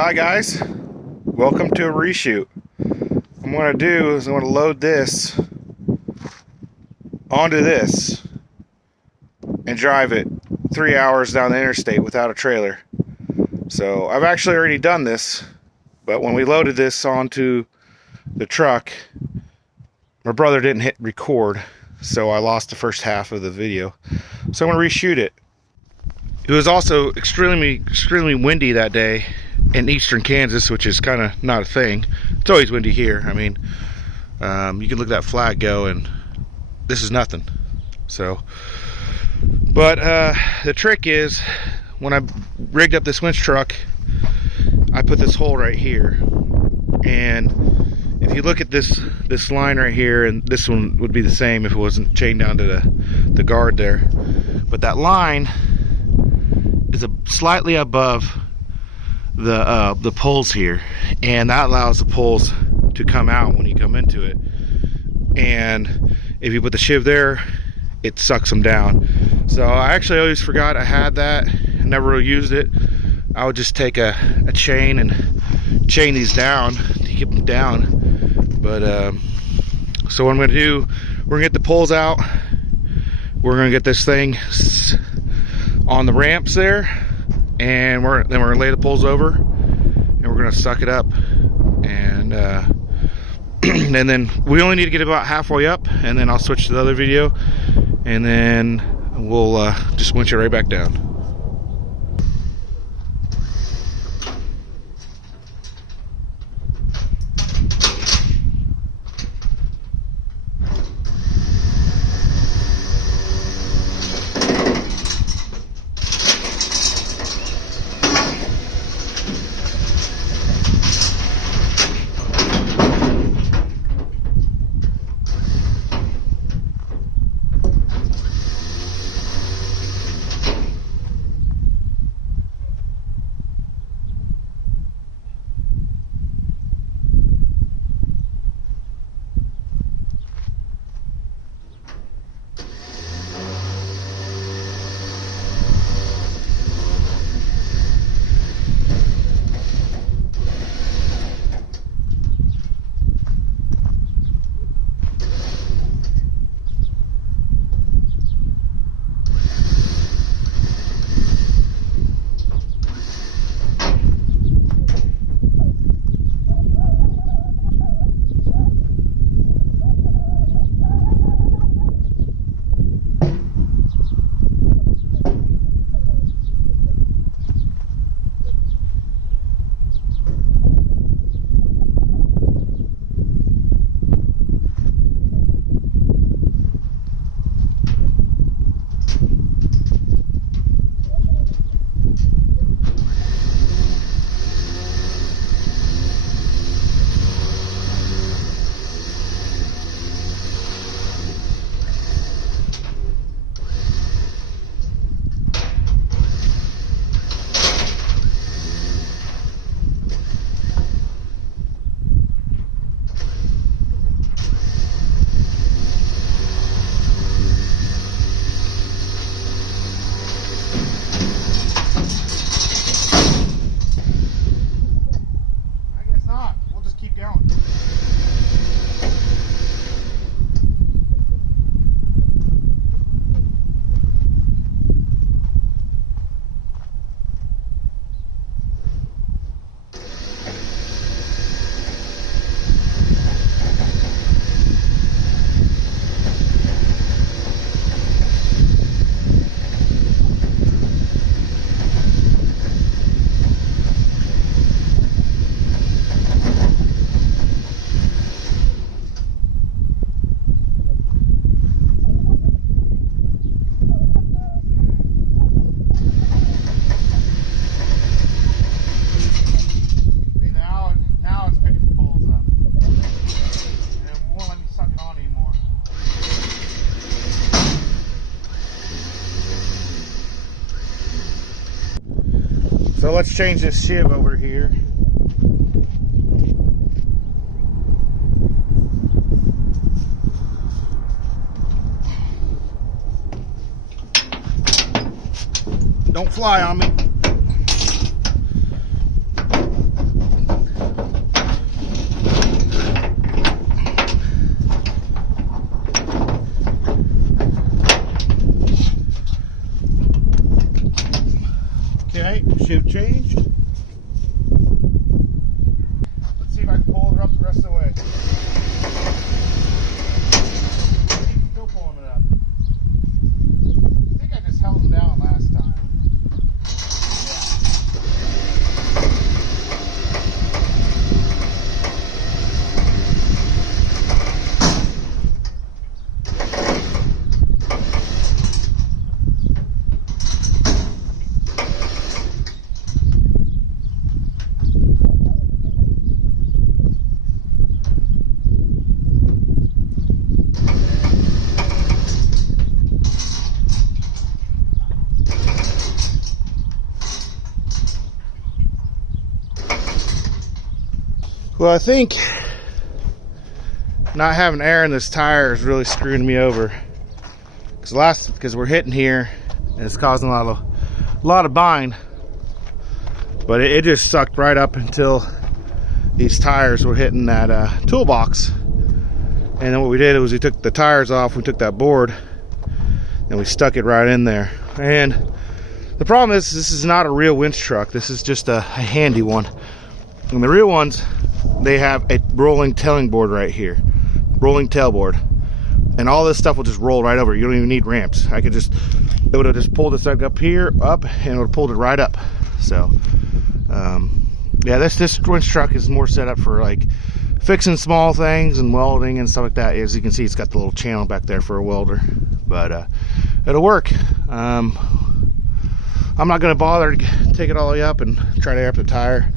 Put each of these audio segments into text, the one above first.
Hi guys, welcome to a reshoot. What I'm going to do is I'm going to load this onto this and drive it 3 hours down the interstate without a trailer. So I've actually already done this, but when we loaded this onto the truck, my brother didn't hit record, so I lost the first half of the video. So I'm going to reshoot it. It was also extremely windy that day in eastern Kansas, which is kind of not a thing. It's always windy here. I mean, you can look at that flag go, and this is nothing. So, but the trick is, when I rigged up this winch truck, I put this hole right here, and if you look at this line right here, and this one would be the same if it wasn't chained down to the guard there, but that line is slightly above the poles here, and that allows the poles to come out when you come into it. And if you put the shiv there, it sucks them down. So I actually always forgot I had that. I never really used it. I would just take a chain and chain these down to keep them down. But so what I'm going to do, we're going to get the poles out. We're going to get this thing on the ramps there, and then we're going to lay the poles over, and we're going to suck it up. And and then we only need to get about halfway up, and then I'll switch to the other video, and then we'll just winch it right back down. So let's change this shiv over here. Don't fly on me. tube changed. Let's see if I can pull it up the rest of the way. Still pulling it up. I think I just held them down last time. Well, I think not having air in this tire is really screwing me over. Because we're hitting here and it's causing a lot of bind. But it just sucked right up until these tires were hitting that toolbox. And then what we did was we took the tires off, we took that board, and we stuck it right in there. And the problem is, this is not a real winch truck. This is just a handy one. And the real ones, they have a rolling tailing board right here, rolling tailboard, and all this stuff will just roll right over. You don't even need ramps. It would have just pulled this up here, up, and it would have pulled it right up. So, yeah, this winch truck is more set up for like fixing small things and welding and stuff like that. As you can see, it's got the little channel back there for a welder, but it'll work. I'm not going to bother to take it all the way up and try to air up the tire.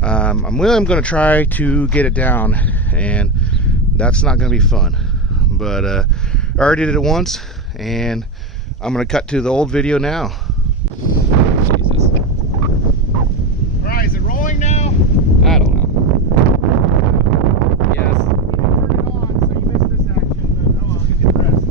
I'm going to try to get it down, and that's not going to be fun. But I already did it once, and I'm going to cut to the old video now. Jesus. Right, is it rolling now? I don't know. Yes. Turn it on, so you missed this action, but oh well, you get the rest.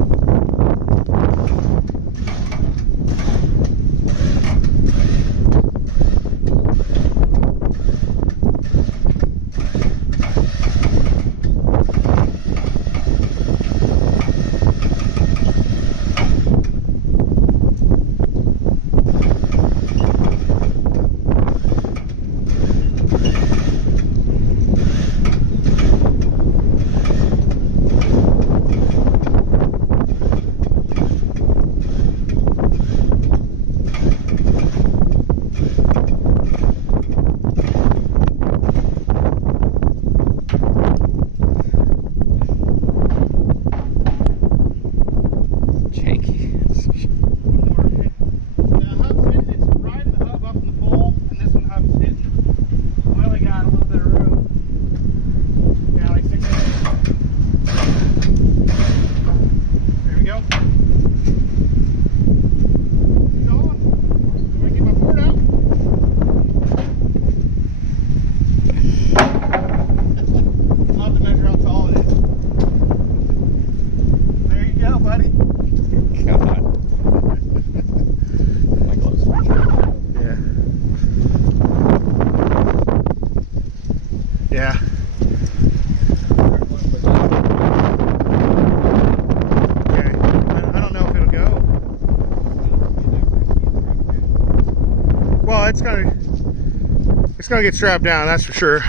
It's gonna get strapped down, that's for sure.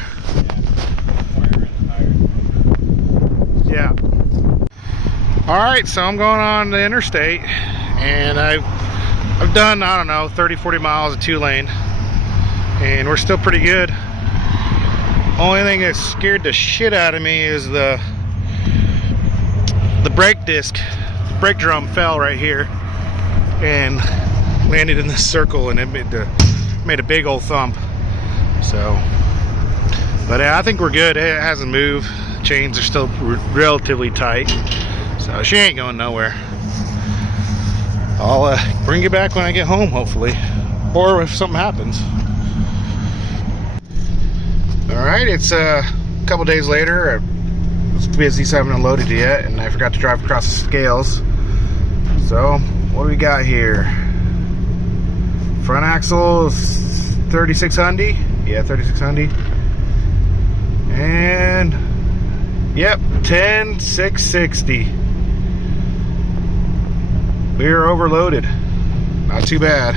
Yeah. All right, so I'm going on the interstate, and I've done, I don't know, 30-40 miles of 2-lane, and we're still pretty good. Only thing that scared the shit out of me is the brake disc, the brake drum fell right here and landed in this circle, and it made a big old thump. So, but I think we're good. It hasn't moved. Chains are still relatively tight, so she ain't going nowhere. I'll bring you back when I get home, hopefully, or if something happens. All right, it's a couple days later. I was busy, so I haven't unloaded yet, and I forgot to drive across the scales. So, what do we got here? Front axle is 3600. Yeah, 3600. And yep, 10660. We are overloaded. Not too bad.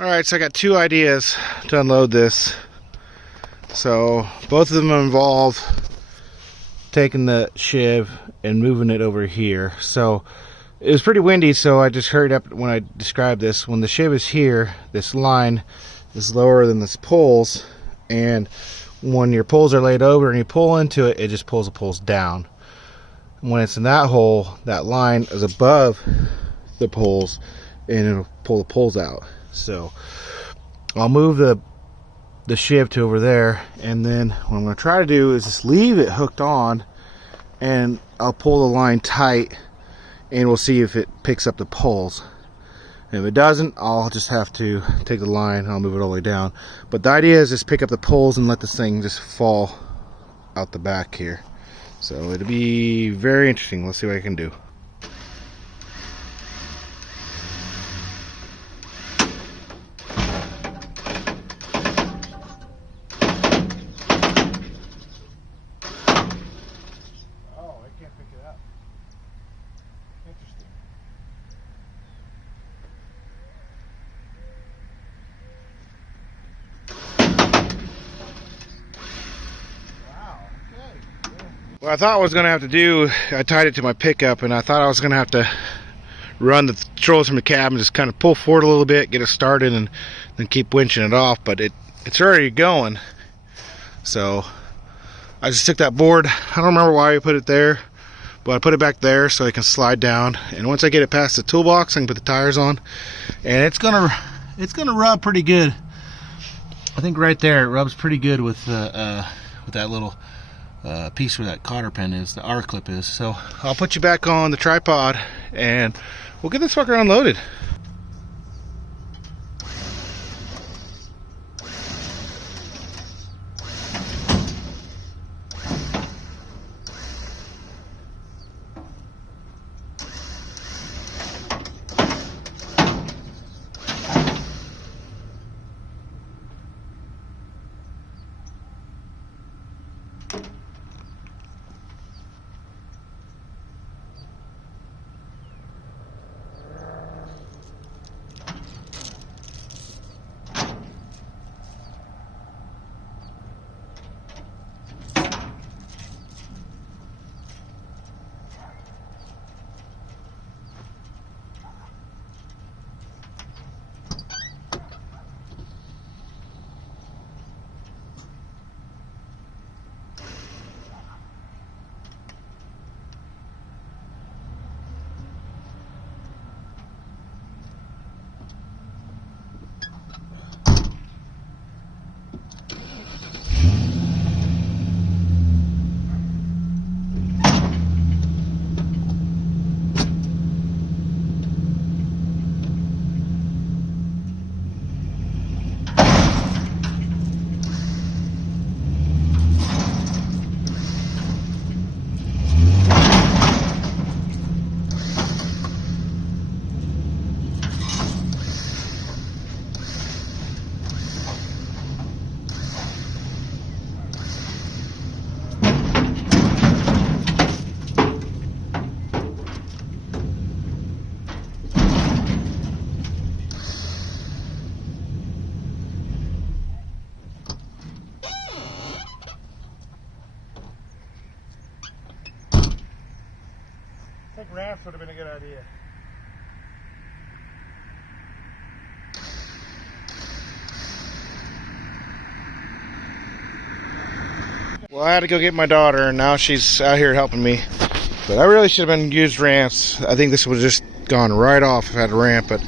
Alright, so I got two ideas to unload this. So both of them involve taking the shiv and moving it over here. So it was pretty windy, so I just hurried up when I described this. When the shiv is here, this line is lower than this poles, and when your poles are laid over and you pull into it, it just pulls the poles down. When it's in that hole, that line is above the poles and it'll pull the poles out. So I'll move the shiv to over there, and then what I'm going to try to do is just leave it hooked on, and I'll pull the line tight, and we'll see if it picks up the poles. And if it doesn't, I'll just have to take the line and I'll move it all the way down. But the idea is just pick up the poles and let this thing just fall out the back here. So it'll be very interesting. Let's see what I can do. Oh, I can't pick it up. Interesting. What I thought I was going to have to do, I tied it to my pickup, and I thought I was going to have to run the controls from the cab and just kind of pull forward a little bit, get it started, and then keep winching it off. But it's already going. So I just took that board. I don't remember why I put it there, but I put it back there so it can slide down. And once I get it past the toolbox, I can put the tires on, and it's gonna rub pretty good. I think right there it rubs pretty good with that little piece where that cotter pin is, the R clip is. So I'll put you back on the tripod and we'll get this fucker unloaded. I think ramps would have been a good idea. Well, I had to go get my daughter, and now she's out here helping me. But I really should have been used ramps. I think this would have just gone right off if I had a ramp, but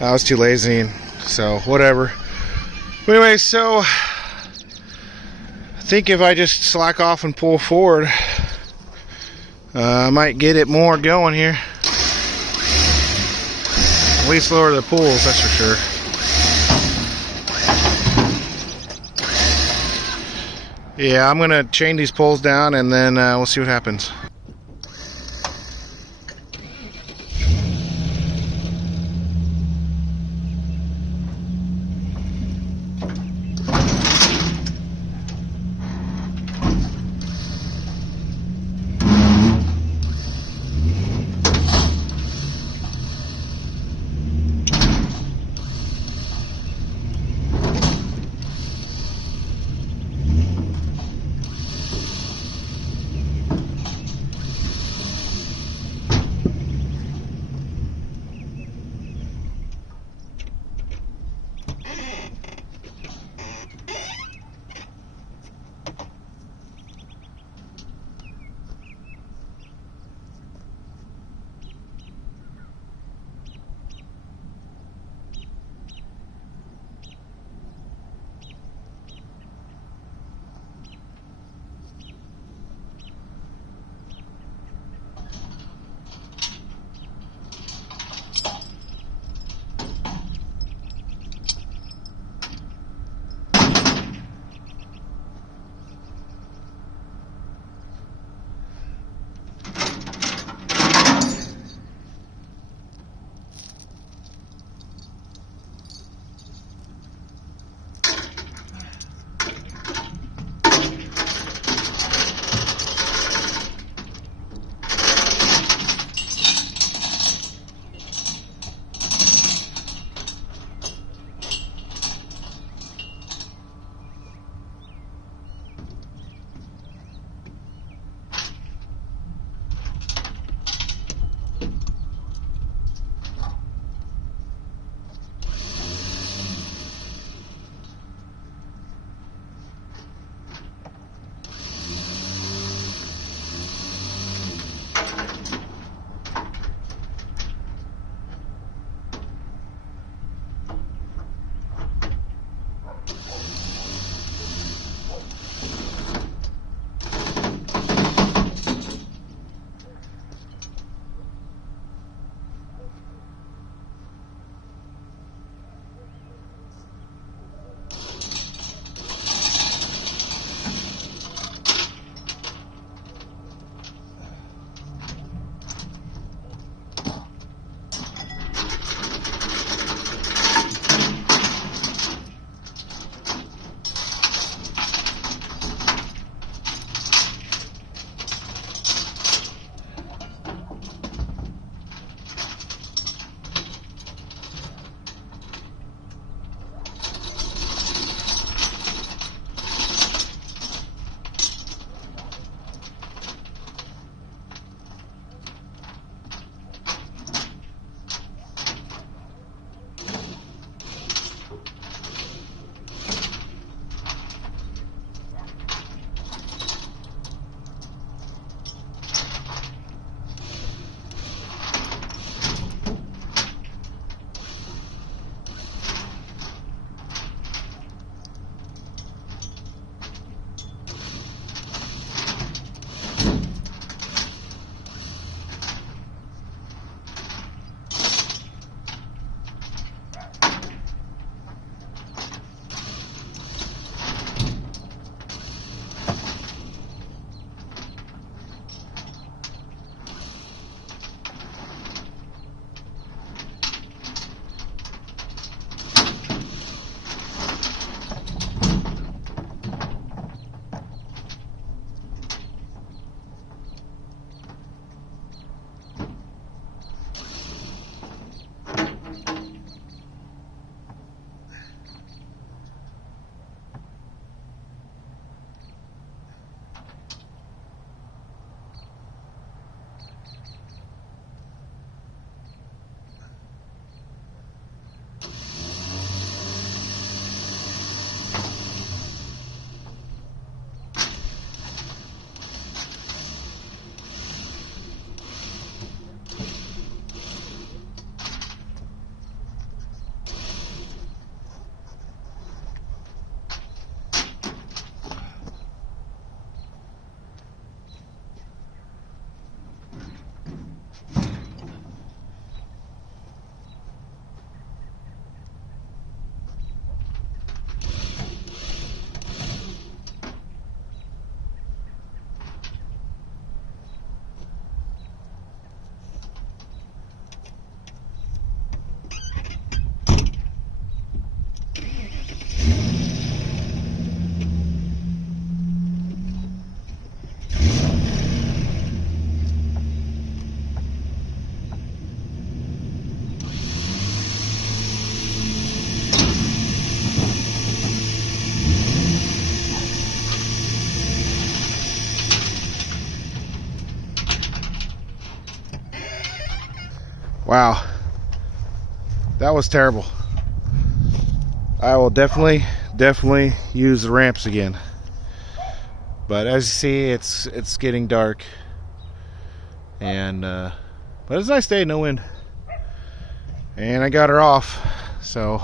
I was too lazy, and so whatever. But anyway, so I think if I just slack off and pull forward, I might get it more going here. At least lower the pulls, that's for sure. Yeah, I'm gonna chain these poles down, and then we'll see what happens. Wow, that was terrible. I will definitely use the ramps again. But as you see, it's getting dark, and but it's a nice day, no wind, and I got her off. So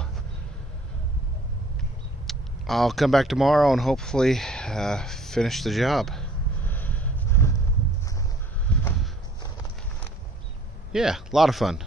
I'll come back tomorrow and hopefully finish the job. Yeah, a lot of fun.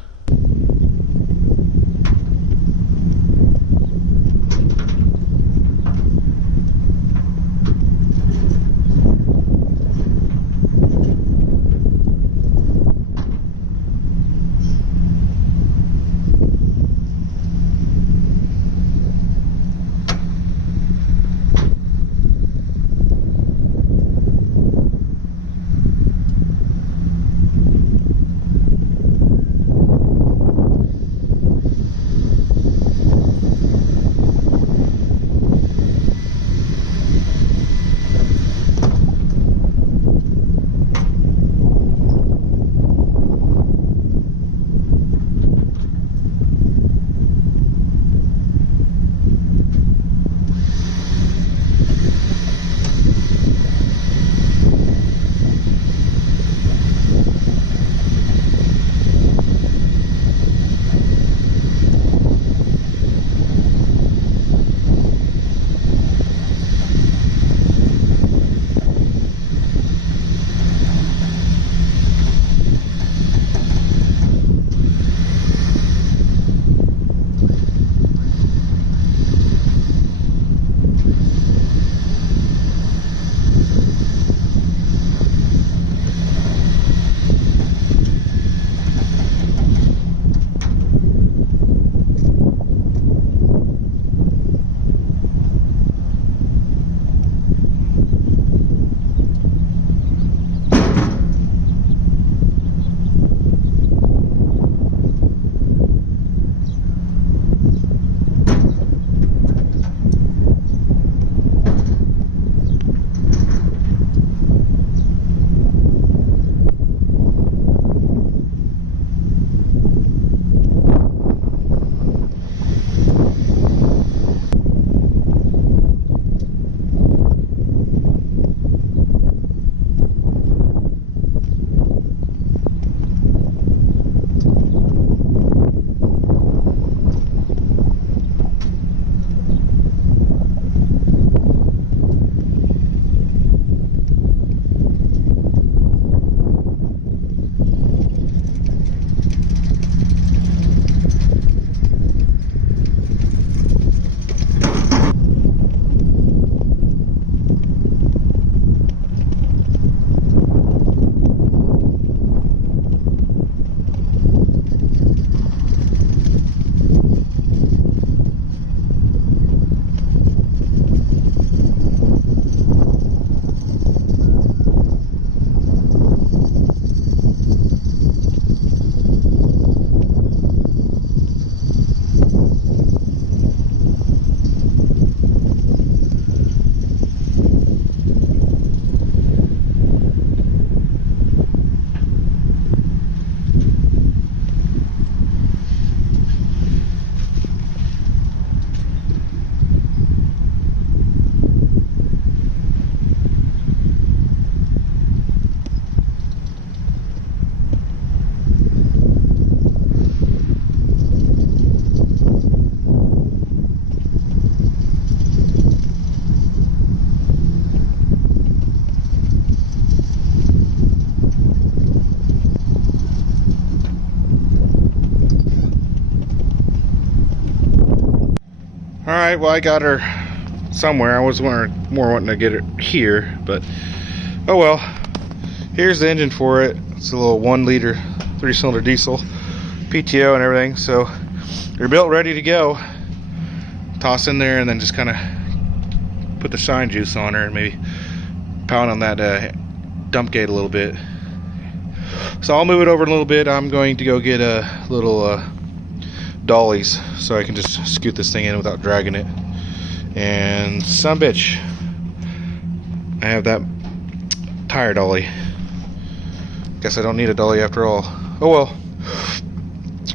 Alright, well I got her somewhere. I was more wanting to get it here, but oh well. Here's the engine for it. It's a little 1 liter 3-cylinder diesel, PTO and everything. So they're built ready to go. Toss in there and then just kind of put the shine juice on her and maybe pound on that dump gate a little bit. So I'll move it over a little bit. I'm going to go get a little dollies so I can just scoot this thing in without dragging it. And some bitch, I have that tire dolly. Guess I don't need a dolly after all. Oh well.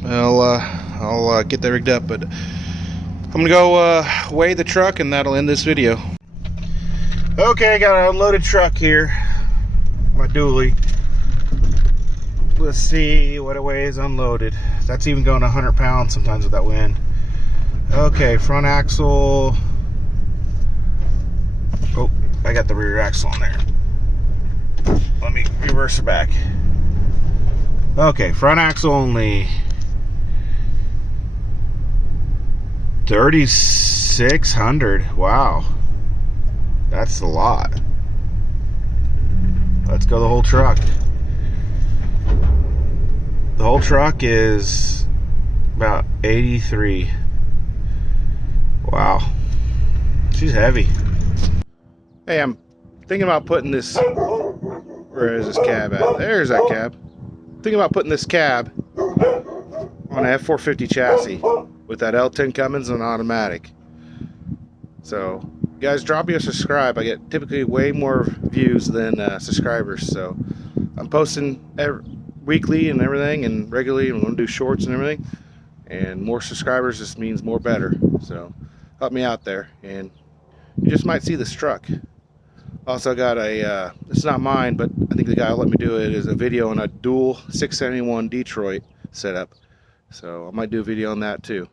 I'll get that rigged up, but I'm gonna go weigh the truck, and that'll end this video. Okay, got an unloaded truck here, my dually. Let's see what it weighs unloaded. That's even going 100 pounds sometimes with that wind. Okay, front axle. Oh, I got the rear axle on there. Let me reverse it back. Okay, front axle only 3,600. Wow, that's a lot. Let's go the whole truck. The whole truck is about 83. Wow, she's heavy. Hey, I'm thinking about putting this, where is this cab at? There's that cab. Thinking about putting this cab on an F450 chassis with that L10 Cummins and automatic. So, guys, drop me a subscribe. I get typically way more views than subscribers. So, I'm posting weekly and everything, and regularly. I'm going to do shorts and everything. And more subscribers just means more better. So, help me out there, and you just might see this truck. Also got a, it's not mine, but I think the guy will let me do it, is a video on a dual 671 Detroit setup. So I might do a video on that too.